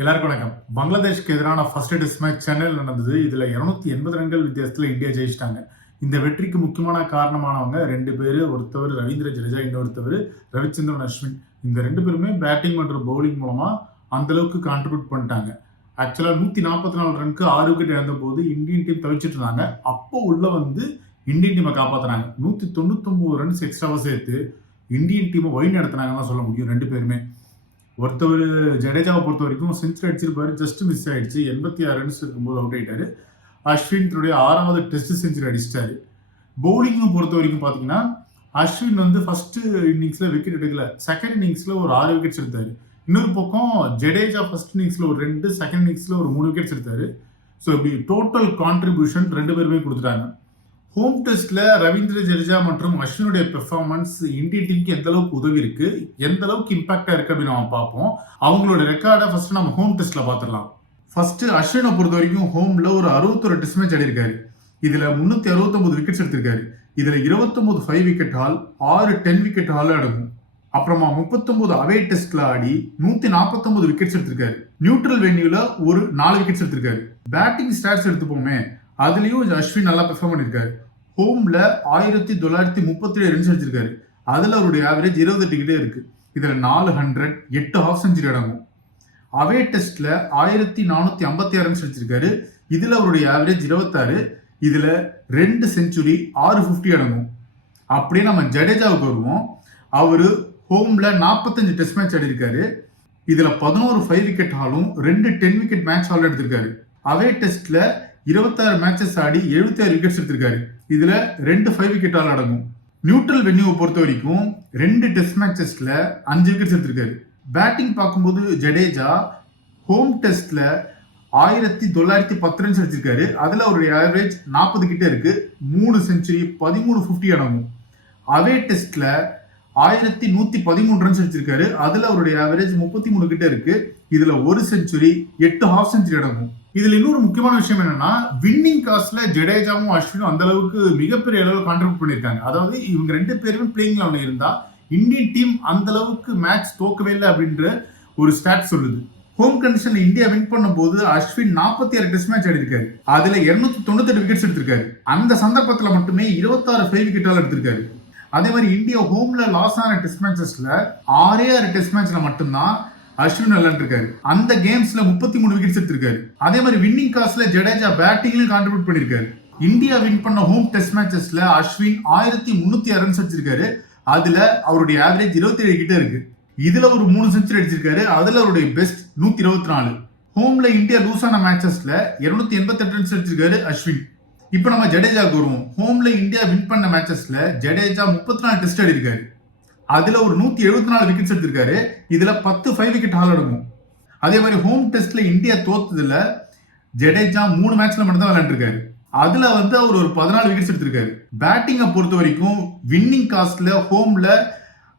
எல்லாருக்கும் வணக்கம். பங்களாதேஷ்க்கு எதிரான ஃபர்ஸ்ட் டெஸ்ட் மேட்ச் சென்னையில் நடந்தது. இதுல 280 ரன்கள் வித்தியாசத்துல இந்தியா ஜெயிச்சிட்டாங்க. இந்த வெற்றிக்கு முக்கியமான காரணமானவங்க 2 பேரு. ஒருத்தவர் ரவீந்திர ஜடேஜா, இன்னொருத்தவர் ரவிச்சந்திரன் அஸ்வின். இந்த 2 பேருமே பேட்டிங் மற்றும் பவுலிங் மூலமா அந்த அளவுக்கு கான்ட்ரிபியூட் பண்ணிட்டாங்க. ஆக்சுவலா 144 ரனுக்கு 6 விக்கெட் இழந்த போது இந்தியன் டீம் தவிச்சிட்டு இருந்தாங்க. அப்போ உள்ள வந்து இந்தியன் டீமை காப்பாத்தினாங்க. 199 ரன்ஸ் எக்ஸ்ட்ராவா சேர்த்து இந்தியன் டீமை வழி நடத்தினாங்கன்னு சொல்ல முடியும் 2 பேருமே. ஒருத்தவர் ஜடேஜாவை பொறுத்த வரைக்கும் செஞ்சுரி அடிச்சிருப்பாரு, ஜஸ்ட் மிஸ் ஆயிடுச்சு. 86 ரன்ஸ் இருக்கும்போது அவுட் ஆயிட்டாரு. அஸ்வின் தன்னுடைய 6வது டெஸ்ட் செஞ்சுரி அடிச்சிட்டாரு. பவுலிங்கும் பொறுத்த வரைக்கும் பார்த்தீங்கன்னா அஸ்வின் வந்து ஃபர்ஸ்ட் இன்னிங்ஸ்ல விக்கெட் எடுக்கல, செகண்ட் இன்னிங்ஸ்ல ஒரு 6 விக்கெட்ஸ் எடுத்தாரு. இன்னொரு பக்கம் ஜடேஜா ஃபர்ஸ்ட் இன்னிங்ஸ்ல ஒரு 2, செகண்ட் இன்னிங்ஸ்ல ஒரு 3 விக்கெட்ஸ் எடுத்தாரு. ஸோ இப்படி டோட்டல் கான்ட்ரிபியூஷன் 2 பேருமே கொடுத்துட்டாங்க. ஹோம் டெஸ்ட்ல ரவீந்திர ஜடேஜா மற்றும் அஸ்வினுடைய பெர்ஃபார்மன்ஸ் இந்தியன் டீமுக்கு எந்த அளவுக்கு உதவி இருக்கு, எந்த அளவுக்கு இம்பாக்டா இருக்கு அப்படின்னு நம்ம பார்ப்போம். அவங்களோட ரெக்கார்டை ஃபர்ஸ்ட் நம்ம ஹோம் டெஸ்ட்ல பார்த்துடலாம். ஃபர்ஸ்ட் அஸ்வினை பொறுத்த வரைக்கும் ஹோம்ல ஒரு 61 டெஸ்ட் மேட்ச் ஆடிருக்காரு. இதுல 369 விக்கெட்ஸ் எடுத்திருக்காரு. இதுல 29 5 விக்கெட் ஹால், 6 10 விக்கெட் ஹால் அடங்கும். அப்புறமா 39 அவே டெஸ்ட்ல ஆடி 149 விக்கெட்ஸ் எடுத்திருக்காரு. நியூட்ரல் வென்யூல ஒரு 4 விக்கெட்ஸ் எடுத்திருக்காரு. பேட்டிங் ஸ்டாட்ஸ் எடுத்துப்போமே, அதுலயும் அஸ்வின் நல்லா பெர்ஃபார்ம் பண்ணிருக்காரு. ஹோம்ல 1937 ரன்ஸ் அடிச்சிருக்காரு. அதுல அவருடைய ஆவரேஜ் 28 கிட்டே இருக்கு. இதுல 400, 8 ஹாஃப் செஞ்சுரி அடங்கும். அவே டெஸ்ட்ல 1456 ரன்ஸ் அடிச்சிருக்காரு. இதுல அவருடைய ஆவரேஜ் 26. இதுல 2 செஞ்சுரி, 650 அடங்கும். அப்படியே நம்ம ஜடேஜாவுக்கு வருவோம். அவரு ஹோம்ல 45 டெஸ்ட் மேட்ச் ஆடிருக்காரு. இதுல 11 5 விக்கெட் ஹாலும் 2 10 விக்கெட் மேட்ச் ஹால் எடுத்திருக்காரு. அவே டெஸ்ட்ல 26 மேட்சஸ் ஆடி 76 விக்கெட்ஸ் எடுத்திருக்காரு. இதுல 2 5 விக்கெட் ஆல் அடங்கும். நியூட்ரல் வென்யூவை பொறுத்த வரைக்கும் 2 டெஸ்ட் மேட்சஸ்ல 5 விக்கெட்ஸ் எடுத்திருக்காரு. பேட்டிங் பார்க்கும்போது ஜடேஜா ஹோம் டெஸ்ட்ல 1910 ரன்ஸ் அடிச்சிருக்காரு. அதுல அவருடைய ஆவரேஜ் 40 கிட்ட இருக்கு. 3 செஞ்சுரி, 1350 அடங்கும். அவே டெஸ்ட்ல 1113 ரன்ஸ் அடிச்சிருக்காரு. அதுல அவருடைய ஆவரேஜ் 33 கிட்ட இருக்கு. இதுல 1 செஞ்சுரி, 8 ஹாஃப் செஞ்சுரி அடங்கும். இதுல இன்னொரு முக்கியமான விஷயம் என்னன்னா, வின்னிங் காஸ்ட்ல ஜடேஜாவும் அஸ்வினும் அந்த அளவுக்கு மிகப்பெரிய அளவில் கான்ட்ரிபியூட் பண்ணிருக்காங்க. அதாவது இவங்க 2 பேருமே பிளேயிங் லெவல்ல இருந்தா இந்தியன் டீம் அந்த அளவுக்கு மேட்ச் தோக்கவே இல்லை அப்படின்ற ஒரு ஸ்டாட் சொல்லுது. ஹோம் கண்டிஷன்ல இந்தியா வின் பண்ணும்போது அஸ்வின் 46 டெஸ்ட் மேட்ச் ஆடிருக்காரு. அதுல 298 விக்கெட்ஸ் எடுத்திருக்காரு. அந்த சந்தர்ப்பத்துல மட்டுமே 26 5 விக்கெட்டால் எடுத்திருக்காரு. அதே மாதிரி இந்தியா ஹோம்ல லாஸ் ஆன டெஸ்ட் மேட்சஸ்ல 6 டெஸ்ட் மேட்ச்ல மட்டும்தான் அஸ்வின் விளையாண்டுருக்காரு. அந்த கேம்ஸ்ல 33 விக்கெட்ஸ் எடுத்திருக்காரு. அதே மாதிரி வின்னிங் காஸ்ட்ல ஜடேஜா பேட்டிங்லயும் கான்ட்ரிபியூட் பண்ணிருக்காரு. இந்தியா வின் பண்ண ஹோம் டெஸ்ட் மேட்சஸ்ல அஸ்வின் 1306 ரன்ஸ் அடிச்சிருக்காரு. அதுல அவருடைய ஆவரேஜ் 27 கிட்ட இருக்கு. இதுல ஒரு 3 செஞ்சுரி அடிச்சிருக்காரு. அதுல அவருடைய பெஸ்ட் 124. ஹோம்ல இந்தியா லூஸ் ஆன மேட்சஸ்ல 288 ரன்ஸ் அடிச்சிருக்காரு அஸ்வின். இப்ப நம்ம ஜடேஜாவுக்கு வருவோம். ஹோம்ல இந்தியா வின் பண்ண மேட்சஸ்ல ஜடேஜா 34 டெஸ்ட் ஆடிருக்காரு. அதுல ஒரு 174 விக்கெட்ஸ் எடுத்திருக்காரு. இதுல 10 5 விக்கெட் ஹால் அடங்கும். அதே மாதிரி ஹோம் டெஸ்ட்ல இந்தியா தோத்ததுல ஜடேஜா 3 மேட்ச்ல மட்டும் தான் விளையாண்டுருக்காரு. அதுல வந்து அவர் ஒரு 14 விக்கெட்ஸ் எடுத்திருக்காரு. பேட்டிங்கை பொறுத்த வரைக்கும் வின்னிங் காஸ்ட்ல ஹோம்ல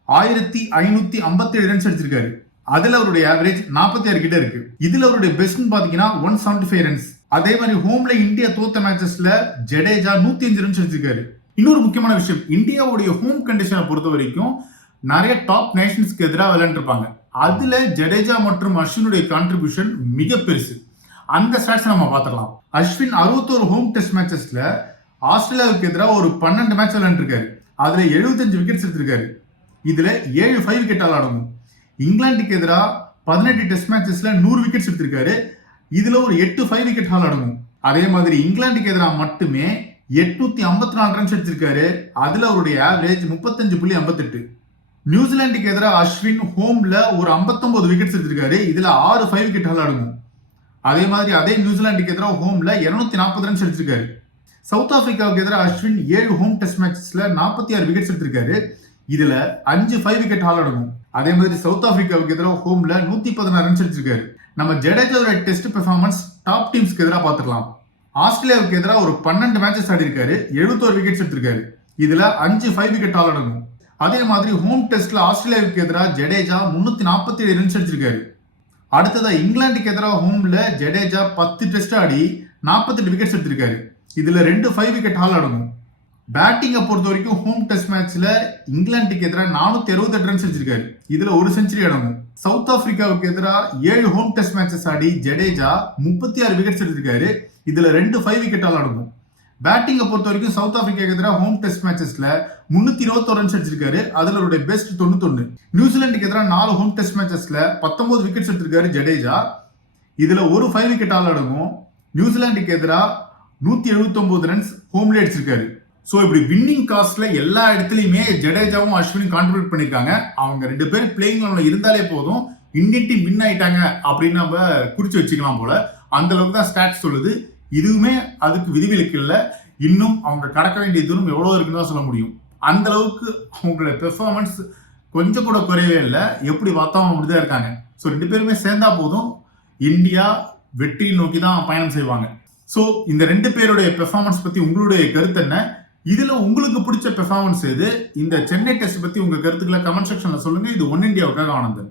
1557 ரன்ஸ் அடிச்சிருக்காரு. அதுல அவருடைய ஆவரேஜ் 46 கிட்ட இருக்கு. இதுல அவருடைய பெஸ்ட் பாத்தீங்கன்னா 175 ரன்ஸ். அதே மாதிரி ஹோம்ல இந்தியா தோத்த மேட்சஸ்ல ஜடேஜா 105 ரன்ஸ் அடிச்சிருக்காரு. இன்னொரு முக்கியமான விஷயம், இந்தியாவுடைய ஹோம் கண்டிஷனை பொறுத்த வரைக்கும் நிறைய டாப் நேஷன்ஸ்க்கு எதிராக விளையாண்டுருப்பாங்க. அதுல ஜடேஜா மற்றும் அஸ்வினுடைய கான்ட்ரிபியூஷன் மிக பெருசு. அந்த ஸ்டாட்ஸ் நம்ம பார்த்துக்கலாம். அஸ்வின் 61 ஹோம் டெஸ்ட் மேட்சஸ்ல ஆஸ்திரேலியாவுக்கு எதிராக ஒரு 12 மேட்ச் விளையாண்டுருக்காரு. அதுல 75 விக்கெட்ஸ் எடுத்திருக்காரு. இதுல 7 5 விக்கெட் ஆல் அடங்கும். இங்கிலாந்துக்கு எதிராக 18 டெஸ்ட் மேட்சஸ்ல 100 விக்கெட்ஸ் எடுத்திருக்காரு. இதுல ஒரு 8 5 விக்கெட் ஹால் அடங்கும். அதே மாதிரி இங்கிலாந்துக்கு எதிராக மட்டுமே 854 ரன்ஸ் அடிச்சிருக்காரு. அதுல அவருடைய ஆவரேஜ் 35.58. நியூசிலாந்துக்கு எதிராக அஸ்வின் ஹோம்ல ஒரு 59 விக்கெட்ஸ் எடுத்திருக்காரு. இதுல 6 5 விக்கெட் ஹால் அடங்கும். அதே மாதிரி அதே நியூசிலாந்துக்கு எதிராக ஹோம்ல 240 ரன்ஸ் அடிச்சிருக்காரு. சவுத் ஆப்பிரிக்காவுக்கு எதிராக அஸ்வின் 7 ஹோம் டெஸ்ட் மேட்சஸ்ல 46 விக்கெட்ஸ் எடுத்திருக்காரு. இதுல 5 5 விக்கெட் ஹால் அடங்கும். அதே மாதிரி சவுத் ஆப்பிரிக்காவுக்கு எதிராக ஹோம்ல 116 ரன்ஸ் அடிச்சிருக்காரு. நம்ம ஜடேஜாவோட டெஸ்ட் பெர்ஃபார்மன்ஸ் டாப் டீம்ஸ்க்கு எதிராக பார்த்துக்கலாம். ஆஸ்திரேலியாவுக்கு எதிராக ஒரு 12 மேட்சஸ் ஆடி இருக்காரு. 71 விக்கெட்ஸ் எடுத்திருக்காரு. இதுல 5 5 விக்கெட் ஆல் அடங்கும். அதே மாதிரி ஹோம் டெஸ்ட்ல ஆஸ்திரேலியாவுக்கு எதிராக ஜடேஜா 347 ரன்ஸ் அடிச்சிருக்காரு. அடுத்ததா இங்கிலாந்துக்கு எதிராக ஹோம்ல ஜடேஜா 10 டெஸ்ட் ஆடி 48 விக்கெட்ஸ் எடுத்திருக்காரு. இதுல 2 5 விக்கெட் ஹால் அடங்கும். பேட்டிங்கை பொறுத்த வரைக்கும் ஹோம் டெஸ்ட் மேட்ச்ல இங்கிலாந்துக்கு எதிராக 468 ரன்ஸ் அடிச்சிருக்காரு. இதுல ஒரு செஞ்சுரி அடங்கும். சவுத் ஆப்பிரிக்காவுக்கு எதிராக 7 ஹோம் டெஸ்ட் மேட்சஸ் ஆடி ஜடேஜா 36 விக்கெட்ஸ் எடுத்திருக்காரு. இதுல 2 5 விக்கெட்டால் அடங்கும். பேட்டிங்கை பொறுத்த வரைக்கும் சவுத் ஆப்பிரிக்காவுக்கு எதிராக ஹோம் டெஸ்ட் மேட்சஸ்ல 321 ரன்ஸ் அடிச்சிருக்காரு. அதுல அவருடைய பெஸ்ட் 91. நியூசிலாந்துக்கு எதிராக 4 ஹோம் டெஸ்ட் மேட்சஸ்ல 19 விக்கெட்ஸ் எடுத்திருக்காரு ஜடேஜா. இதுல ஒரு 5 விக்கெட்டால் அடங்கும். நியூசிலாந்துக்கு எதிராக 179 ரன்ஸ் ஹோம்ல அடிச்சிருக்காரு. ஸோ இப்படி வின்னிங் காஸ்ட்ல எல்லா இடத்துலையுமே ஜடேஜாவும் அஸ்வினும் கான்ட்ரிபியூட் பண்ணிருக்காங்க. அவங்க 2 பேரும் பிளேயிங் இருந்தாலே போதும், இந்தியன் டீம் வின் ஆயிட்டாங்க அப்படின்னு நம்ம குறிச்சு வச்சுக்கலாம் போல. அந்த அளவுக்கு தான் ஸ்டாட்ஸ் சொல்லுது. இதுவுமே அதுக்கு விதிவிலக்கு இல்லை. இன்னும் அவங்க கடக்க வேண்டிய தூரம் எவ்வளவு இருக்குன்னு தான் சொல்ல முடியும். அந்த அளவுக்கு அவங்களோட பெர்ஃபார்மன்ஸ் கொஞ்சம் கூட குறையவே இல்லை. எப்படி பார்த்தா அவங்க அப்படிதான் இருக்காங்க. ஸோ 2 பேருமே சேர்ந்தா போதும், இந்தியா வெற்றியை நோக்கி தான் பயணம் செய்வாங்க. ஸோ இந்த 2 பேருடைய பெர்ஃபார்மன்ஸ் பத்தி உங்களுடைய கருத்து என்ன? இதுல உங்களுக்கு பிடிச்ச பெர்ஃபார்மன்ஸ் எது? இந்த சென்னை டெஸ்ட் பத்தி உங்க கருத்துக்களை கமெண்ட் செக்ஷன்ல சொல்லுங்க. இது ஒன் இந்தியாவுக்காக ஆனந்தன்.